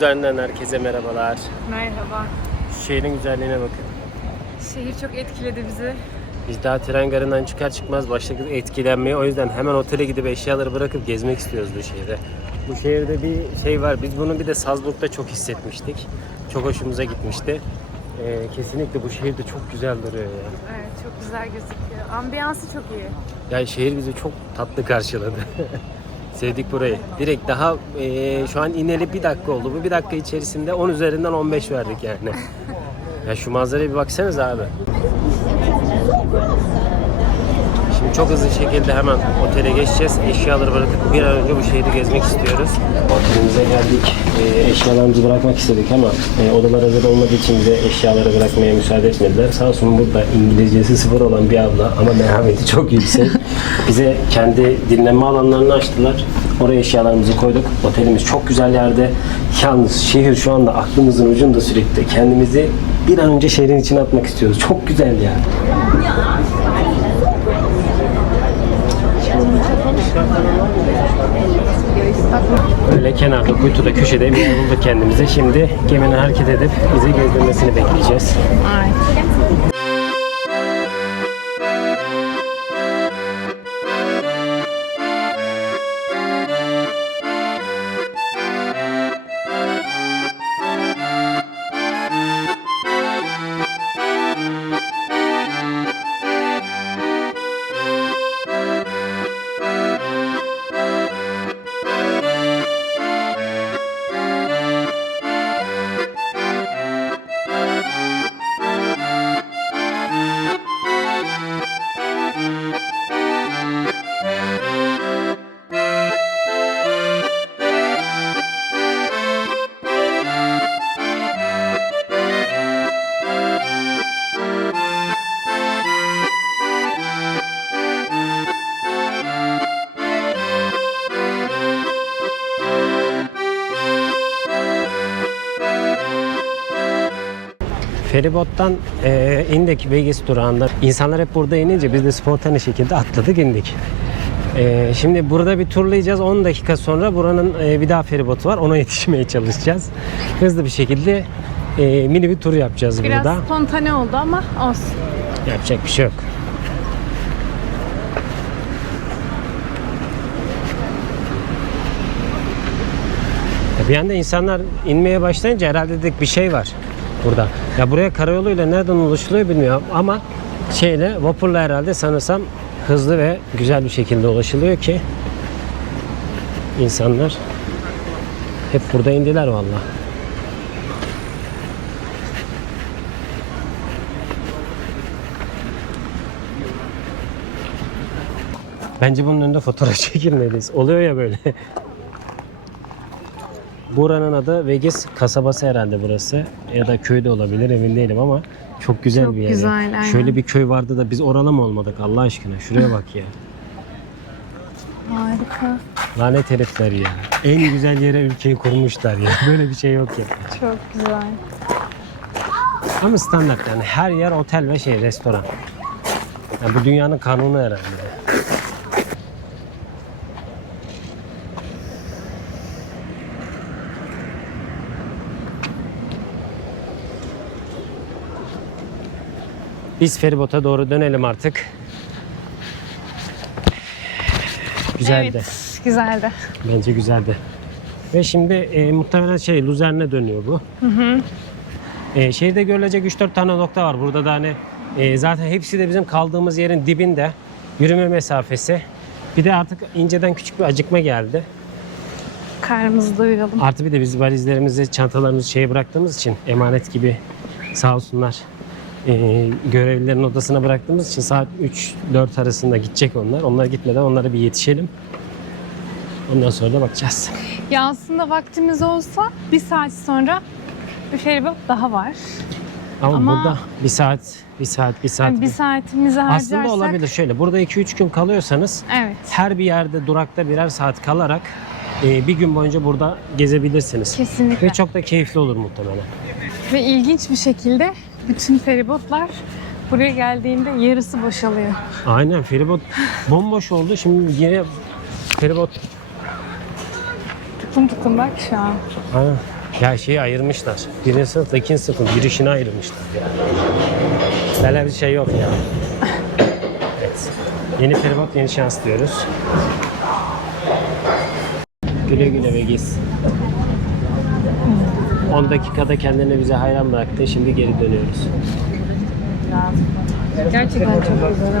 Luzern'den herkese merhabalar. Merhaba. Şu şehrin güzelliğine bakın. Şehir çok etkiledi bizi. Biz daha tren garından çıkar çıkmaz başladık etkilenmeye. O yüzden hemen otele gidip eşyaları bırakıp gezmek istiyoruz bu şehirde. Bu şehirde bir şey var. Biz bunu bir de Salzburg'da çok hissetmiştik. Çok hoşumuza gitmişti. Ee, kesinlikle bu şehirde çok güzel duruyor ya. Evet çok güzel gözüküyor. Ambiyansı çok iyi. Yani şehir bizi çok tatlı karşıladı. Sevdik burayı. Direkt daha e, şu an ineli bir dakika oldu. Bu bir dakika içerisinde 10 üzerinden 15 verdik yani. ya şu manzaraya bir baksanız abi. Şimdi çok hızlı şekilde hemen otele geçeceğiz. Eşyaları bırakıp bir an önce bu şehri gezmek istiyoruz. Otelimize geldik. E, eşyalarımızı bırakmak istedik ama e, odalar hazır olmadığı için bize eşyaları bırakmaya müsaade etmediler. Sağ olsun burada İngilizcesi sıfır olan bir abla ama merhameti çok yüksek. Bize kendi dinlenme alanlarını açtılar. Oraya eşyalarımızı koyduk. Otelimiz çok güzel yerde. Yalnız şehir şu anda aklımızın ucunda sürekli. Kendimizi bir an önce şehrin içine atmak istiyoruz. Çok güzel ya. Böyle kenarda, kuytuda, köşede bir yer bulduk kendimize. Şimdi geminin hareket edip bizi gezdirmesini bekleyeceğiz. Ay. Feribottan e, indik Vegas durağında. İnsanlar hep burada inince biz de spontane şekilde atladık indik. E, şimdi burada bir turlayacağız. 10 dakika sonra buranın e, bir daha feribotu var. Ona yetişmeye çalışacağız. Hızlı bir şekilde e, mini bir tur yapacağız Biraz burada. spontane oldu ama olsun. Yapacak bir şey yok. Bir anda insanlar inmeye başlayınca herhalde dedik bir şey var burada. Ya buraya karayoluyla nereden ulaşılıyor bilmiyorum ama şeyle vapurla herhalde sanırsam hızlı ve güzel bir şekilde ulaşılıyor ki insanlar hep burada indiler vallahi. Bence bunun önünde fotoğraf çekilmeliyiz. Oluyor ya böyle. Buranın adı Vegas kasabası herhalde burası. Ya da köy de olabilir emin değilim ama çok güzel Çok bir yer. güzel, aynen. Şöyle bir köy vardı da biz oralı mı olmadık Allah aşkına? Şuraya bak ya. Harika. Lanet herifler ya. En güzel yere ülkeyi kurmuşlar ya. Böyle bir şey yok ya. Çok güzel. Ama standart yani her yer otel ve şey restoran. Yani bu dünyanın kanunu herhalde. Biz feribota doğru dönelim artık. Güzeldi. Evet, güzeldi. Bence güzeldi. Ve şimdi e, muhtemelen şey Luzern'e dönüyor bu. E, şehirde görülecek 3-4 tane nokta var. Burada da hani e, zaten hepsi de bizim kaldığımız yerin dibinde. Yürüme mesafesi. Bir de artık inceden küçük bir acıkma geldi. Karnımızı doyuralım. Artı bir de biz valizlerimizi, çantalarımızı şeye bıraktığımız için emanet gibi sağ olsunlar. E, görevlilerin odasına bıraktığımız için saat 3-4 arasında gidecek onlar. Onlar gitmeden onlara bir yetişelim. Ondan sonra da bakacağız. Ya aslında vaktimiz olsa bir saat sonra bir feribot daha var. Ama, Ama- burada bir saat, bir saat, bir saat. Yani bir saatimizi harcarsak. Aslında olabilir şöyle. Burada 2-3 gün kalıyorsanız Evet. her bir yerde durakta birer saat kalarak e, bir gün boyunca burada gezebilirsiniz. Kesinlikle. Ve çok da keyifli olur muhtemelen. Ve ilginç bir şekilde bütün feribotlar buraya geldiğinde yarısı boşalıyor. Aynen feribot bomboş oldu. Şimdi yine feribot Tıklım tıklım bak şu an. aynen. Ya şeyi ayırmışlar. Birinci sınıfla ikinci sınıfın girişini ayırmışlar ya. Böyle bir şey yok ya. Evet. Yeni feribot yeni şans diyoruz. Güle güle ve giz. 10 dakikada kendini bize hayran bıraktı. Şimdi geri dönüyoruz. Gerçekten çok güzel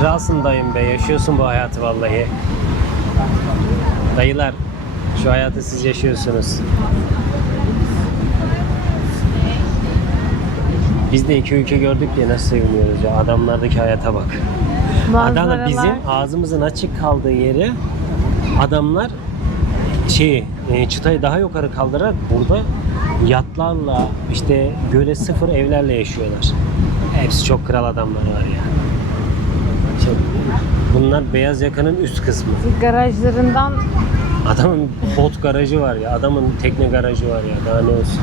Kralsın dayım be. Yaşıyorsun bu hayatı vallahi. Dayılar şu hayatı siz yaşıyorsunuz. Biz de iki ülke gördük diye nasıl seviniyoruz ya. Adamlardaki hayata bak. Manzaralar. bizim ağzımızın açık kaldığı yeri adamlar şey e, çıtayı daha yukarı kaldırarak burada yatlarla işte göle sıfır evlerle yaşıyorlar. Hepsi çok kral adamlar var ya. Çok- Bunlar beyaz yakanın üst kısmı. Garajlarından Adamın bot garajı var ya, adamın tekne garajı var ya. Daha ne olsun.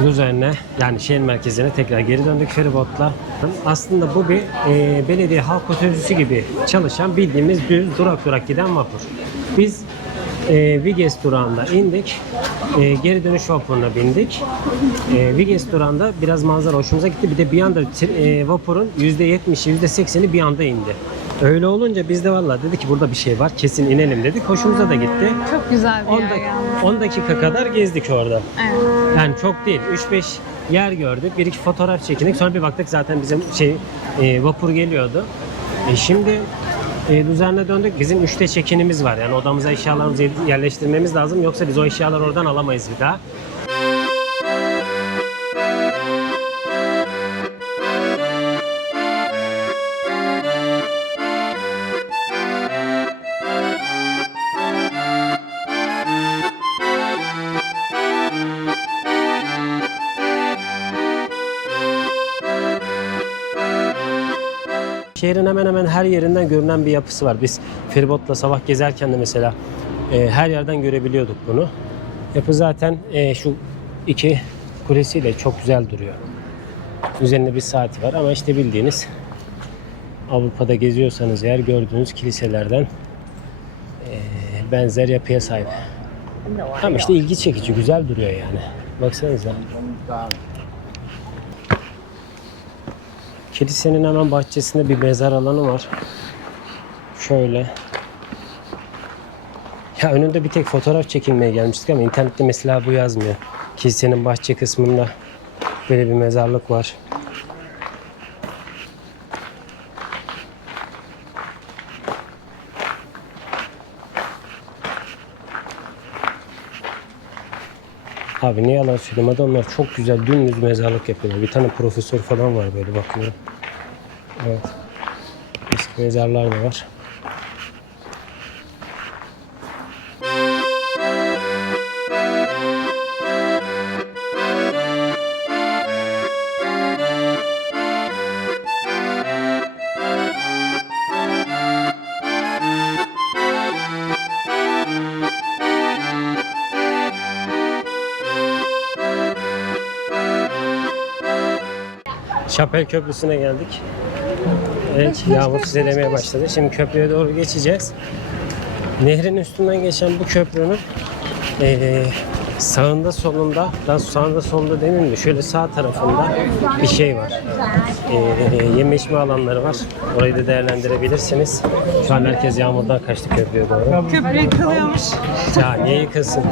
Bunun üzerine yani şehir merkezine tekrar geri döndük feribotla. Aslında bu bir e, belediye halk otobüsü gibi çalışan bildiğimiz düz durak durak giden vapur. Biz e, Viges durağında indik. E, geri dönüş vapuruna bindik. E, Viges durağında biraz manzara hoşumuza gitti. Bir de bir anda e, vapurun %70'i %80'i bir anda indi. Öyle olunca biz de valla dedik ki burada bir şey var kesin inelim dedik. Hoşumuza da gitti. çok güzel bir 10 yer dakika, yalnız. 10 dakika kadar gezdik orada. Evet. Yani çok değil. 3-5 yer gördük. Bir iki fotoğraf çekindik. Sonra bir baktık zaten bizim şey e, vapur geliyordu. E, şimdi e, düzenine döndük. Bizim 3'te çekinimiz var. Yani odamıza eşyalarımızı yerleştirmemiz lazım. Yoksa biz o eşyaları oradan alamayız bir daha. Şehrin hemen hemen her yerinden görünen bir yapısı var. Biz feribotla sabah gezerken de mesela e, her yerden görebiliyorduk bunu. Yapı zaten e, şu iki kulesiyle çok güzel duruyor. Üzerinde bir saati var ama işte bildiğiniz Avrupa'da geziyorsanız eğer gördüğünüz kiliselerden e, benzer yapıya sahip. Ama işte ilgi çekici, güzel duruyor yani. Baksanıza. Kilisenin hemen bahçesinde bir mezar alanı var. Şöyle. Ya önünde bir tek fotoğraf çekilmeye gelmiştik ama internette mesela bu yazmıyor. Kilisenin bahçe kısmında böyle bir mezarlık var. Abi ne yalan söyleyeyim adamlar çok güzel dümdüz mezarlık yapıyorlar. Bir tane profesör falan var böyle bakıyorum. Evet. Eski mezarlar da var. Şapel Köprüsü'ne geldik. Evet, yağmur çizelemeye başladı. Şimdi köprüye doğru geçeceğiz. Nehrin üstünden geçen bu köprünün eee, sağında solunda, daha sağında solunda demeyeyim de şöyle sağ tarafında bir şey var. Eee yeme içme alanları var. Orayı da değerlendirebilirsiniz. Şu an herkes yağmurdan kaçtı köprüye doğru. Köprü yıkılıyormuş. Ya niye yıkılsın?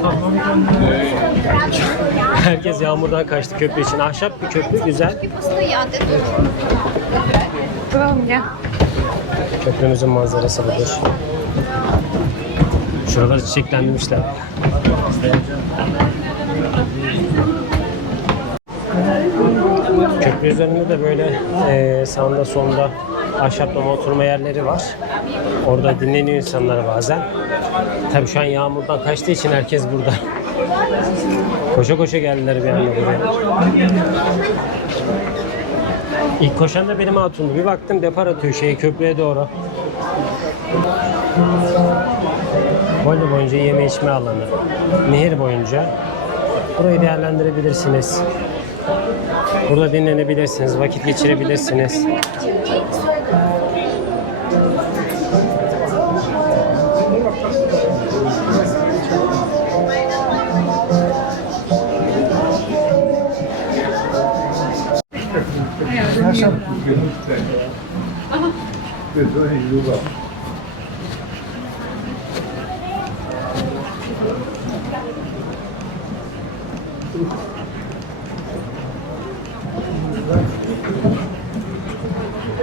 Herkes yağmurdan kaçtı köprü için. Ahşap bir köprü güzel. Duralım gel. Köprümüzün manzarası budur. Şuraları çiçeklendirmişler. Köprü üzerinde de böyle e, sağında solunda ahşaplama oturma yerleri var. Orada dinleniyor insanlar bazen. Tabii şu an yağmurdan kaçtığı için herkes burada. Koşa koşa geldiler bir anda buraya. İlk koşan da benim hatundu. Bir baktım depar atıyor şeye köprüye doğru. Boylu boyunca yeme içme alanı. Nehir boyunca. Burayı değerlendirebilirsiniz. Burada dinlenebilirsiniz, vakit geçirebilirsiniz.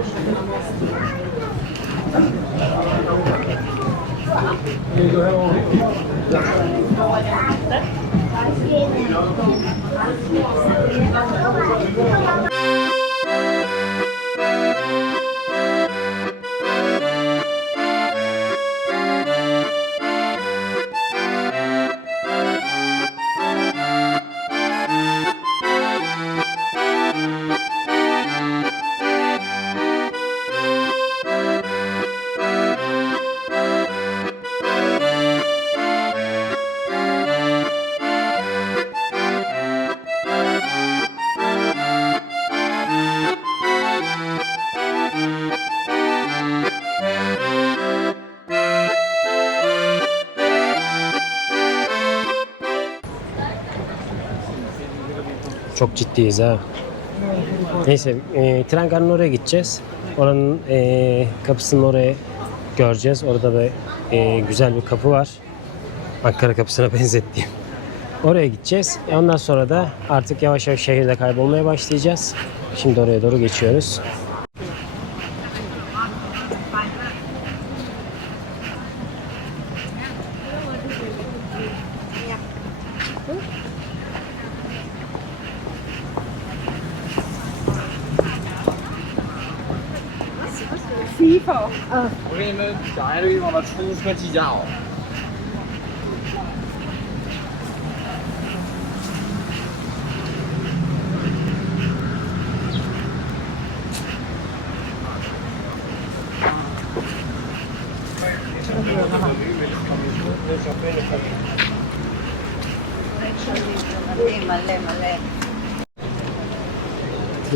Thank you. Çok ciddiyiz ha. Neyse, e, tren garının oraya gideceğiz. Oranın e, kapısının oraya göreceğiz. Orada da e, güzel bir kapı var. Ankara kapısına benzettiğim. Oraya gideceğiz. E, ondan sonra da artık yavaş yavaş şehirde kaybolmaya başlayacağız. Şimdi oraya doğru geçiyoruz. FIFA。嗯。我给你们讲一个地方的出租车计价哦。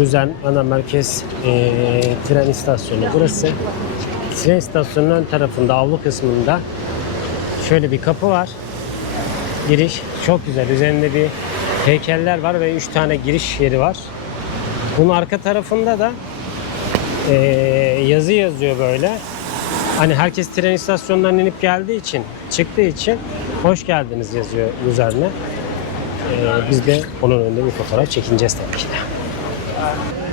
Düzen ana merkez eee, tren istasyonu burası. Tren istasyonunun ön tarafında avlu kısmında şöyle bir kapı var. Giriş çok güzel. Üzerinde bir heykeller var ve 3 tane giriş yeri var. Bunun arka tarafında da eee, yazı yazıyor böyle. Hani herkes tren istasyonundan inip geldiği için, çıktığı için hoş geldiniz yazıyor üzerine. Eee, biz de onun önünde bir fotoğraf çekineceğiz tabii ki de.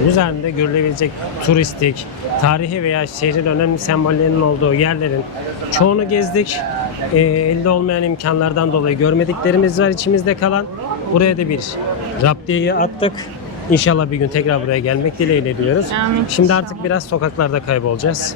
Üzerinde görülebilecek turistik, tarihi veya şehrin önemli sembollerinin olduğu yerlerin çoğunu gezdik. Ee, elde olmayan imkanlardan dolayı görmediklerimiz var içimizde kalan. Buraya da bir raptiyeyi attık. İnşallah bir gün tekrar buraya gelmek dileğiyle diyoruz. Amin. Şimdi artık biraz sokaklarda kaybolacağız.